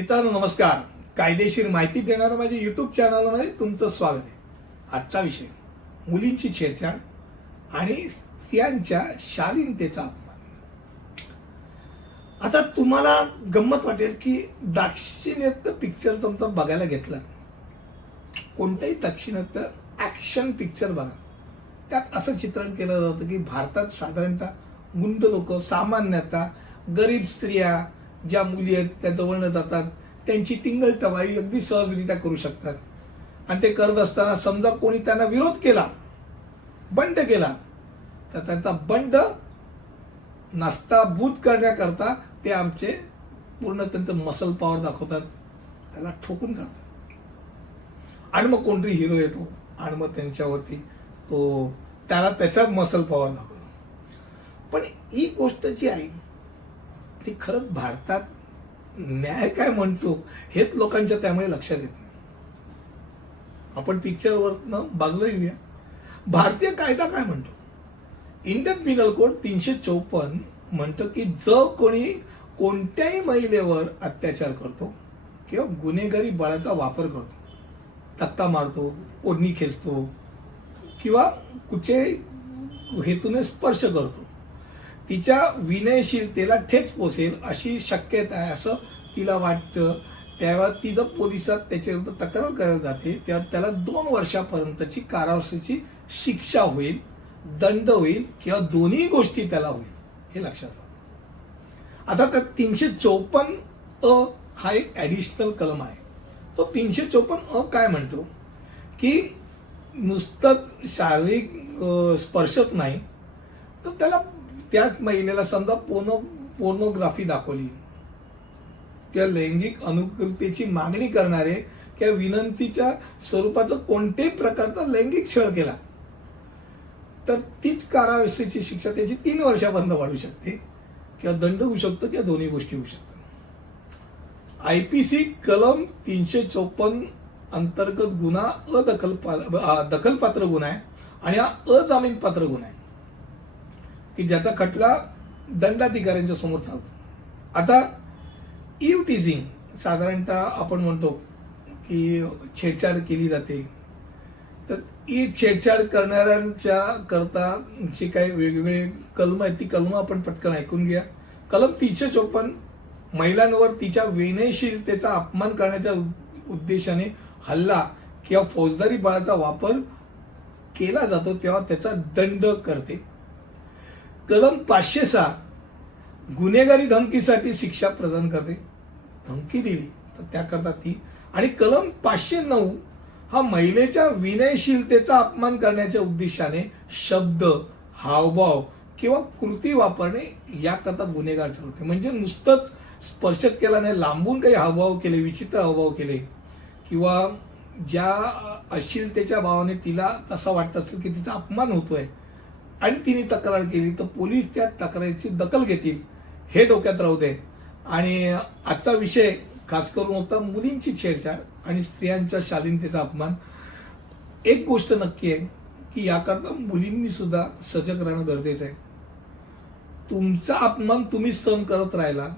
मित्रांनो नमस्कार. कायदेशीर माहिती देणारं माझ्या युट्यूब चॅनलमध्ये तुमचं स्वागत आहे. आजचा विषय मुलींची छेडछाड आणि स्त्रियांच्या शालीनतेचा अपमान. आता तुम्हाला गंमत वाटेल की दाक्षिणात्य पिक्चर तुमचं बघायला घेतलं कोणताही दाक्षिणात्य ॲक्शन पिक्चर बघा. त्यात असं चित्रण केलं जातं की भारतात साधारणतः गुंड लोक सामान्यतः गरीब स्त्रिया ज्या मुली आहेत त्या जवळनं जातात त्यांची टिंगल टवाळी अगदी सहजरित्या करू शकतात. आणि ते करत असताना समजा कोणी त्यांना विरोध केला बंड केला तर त्यांचा बंड नास्ताभूत करण्याकरता ते आमचे पूर्ण त्यांचं मसल पॉवर दाखवतात. त्याला ठोकून काढतात. आणि मग कोणतरी हिरो येतो आणि मग त्यांच्यावरती तो त्याला त्याचा मसल पॉवर दाखवतो. पण ही गोष्ट जी आहे की खरंच भारतात न्याय काय म्हणतो हेच लोकांच्या त्यामुळे लक्षात येत नाही. आपण पिक्चरवरनं बाजूला येऊया भारतीय कायदा काय म्हणतो? इंडियन पिनल कोड तीनशे चौपन्न म्हणतो की जर कोणी कोणत्याही महिलेवर अत्याचार करतो किंवा गुन्हेगारी बळाचा वापर करतो तक्ता मारतो ओढणी खेचतो किंवा कुठे हेतूने स्पर्श करतो तिच्या विनयशीलतेला ठेच पोसेल अशी शक्यता आहे असं तिला वाटतं. तेव्हा ती जर पोलिसात त्याच्याविरुद्ध तक्रार करत जाते तेव्हा त्याला दोन वर्षापर्यंतची कारावासाची शिक्षा होईल दंड होईल किंवा दोन्ही गोष्टी त्याला होईल हे लक्षात राहा. आता त्या तीनशे चौपन्न अ हा एक ॲडिशनल कलम आहे. तो तीनशे चौपन्न अ काय म्हणतो? की नुसतंच शारीरिक स्पर्शत स्पर्शच नाही तर त्याला त्याच महिलेला समजा पोनो पोर्नोग्राफी दाखवली. किंवा लैंगिक अनुकूलतेची मागणी करणारे किंवा विनंतीच्या स्वरूपाचा कोणत्याही प्रकारचा लैंगिक छळ केला तर तीच कारावस्थेची शिक्षा त्याची तीन वर्षापर्यंत वाढू शकते किंवा दंड होऊ शकतो किंवा दोन्ही गोष्टी होऊ शकतात. आय पी सी कलम तीनशे चौपन्न अंतर्गत गुन्हा अदखल दखलपात्र गुन्हा आहे आणि हा अजामीनपात्र गुन्हा आहे. की ज्याचा खटला दंडाधिकाऱ्यांच्या समोर चालतो. आता इव टीझिंग साधारणतः आपण म्हणतो की छेडछाड केली जाते. तर ही छेडछाड करणाऱ्यांच्या करता जे काही वेगवेगळे कलम आहेत ती कलम आपण पटकन ऐकून घ्या. कलम तीनशे चोपन्न महिलांवर तिच्या विनयशीलतेचा अपमान करण्याच्या उद्देशाने हल्ला किंवा फौजदारी बळाचा वापर केला जातो तेव्हा त्याचा दंड करते. कलम पाचशे सहा गुन्हेगारी धमकीसाठी शिक्षा प्रदान करते. धमकी दिली तर त्याकरता ती. आणि कलम पाचशे नऊ हा महिलेच्या विनयशीलतेचा अपमान करण्याच्या उद्देशाने शब्द हावभाव किंवा कृती वापरणे याकरता गुन्हेगार ठरवते. म्हणजे नुसतंच स्पर्श केला नाही लांबून काही हावभाव केले विचित्र हावभाव केले किंवा ज्या अश्लीलतेच्या भावाने तिला तसा वाटत असेल की तिचा अपमान होतोय आणि तिने तक्रार केली तर पोलीस त्या तक्रारीची दखल घेतील. हे डोक्यात राहू दे. आणि आजचा विषय खास करून होता मुलींची छेडछाड आणि स्त्रियांच्या शालीनतेचा अपमान एक गोष्ट नक्की आहे की याकरता मुलींनी सुद्धा सजग राहणं गरजेचं आहे. तुमचा अपमान तुम्ही सहन करत राहिला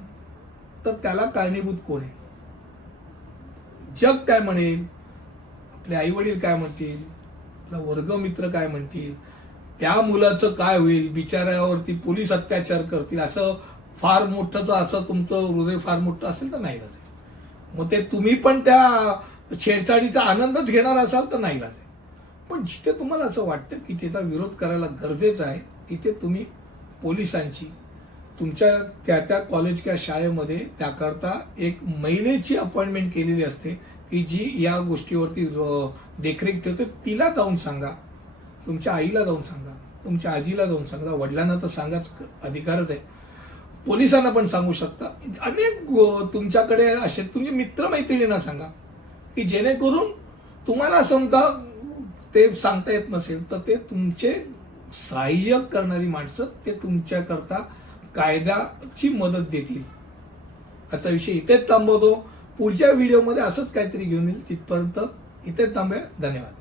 तर त्याला कारणीभूत कोण आहे? जग काय म्हणेल? आपले आई वडील काय म्हणतील? आपला वर्गमित्र काय म्हणतील? त्या मुलाचं काय होईल? बिचाऱ्यावरती पोलीस अत्याचार करतील? असं फार मोठं तर असं तुमचं हृदय फार मोठं असेल तर नाही लागेल मग ते तुम्ही पण त्या छेडछाडीचा आनंदच घेणार असाल तर नाही लागेल पण जिथे तुम्हाला असं वाटतं की त्याचा विरोध करायला गरजेचं आहे तिथे तुम्ही पोलिसांची तुमच्या त्या त्या कॉलेज किंवा शाळेमध्ये त्याकरता एक महिलेची अपॉइंटमेंट केलेली असते की जी या गोष्टीवरती देखरेख ठेवते. तिला जाऊन सांगा. तुमच्या आईला जाऊन सांगा. तुमच्या आजीला जाऊन सांगा वडिलांना तर सांगाच अधिकारच आहे. पोलिसांना पण सांगू शकता. अनेक तुमच्याकडे असे तुमचे मित्रमैत्रिणींना सांगा की जेणेकरून तुम्हाला समजा ते सांगता येत नसेल तर ते तुमचे सहाय्य करणारी माणसं ते तुमच्याकरता कायद्याची मदत देतील. याचा विषय इथेच थांबवतो. पुढच्या व्हिडिओमध्ये असंच काहीतरी घेऊन येईल. तिथपर्यंत इथेच थांबूया. धन्यवाद.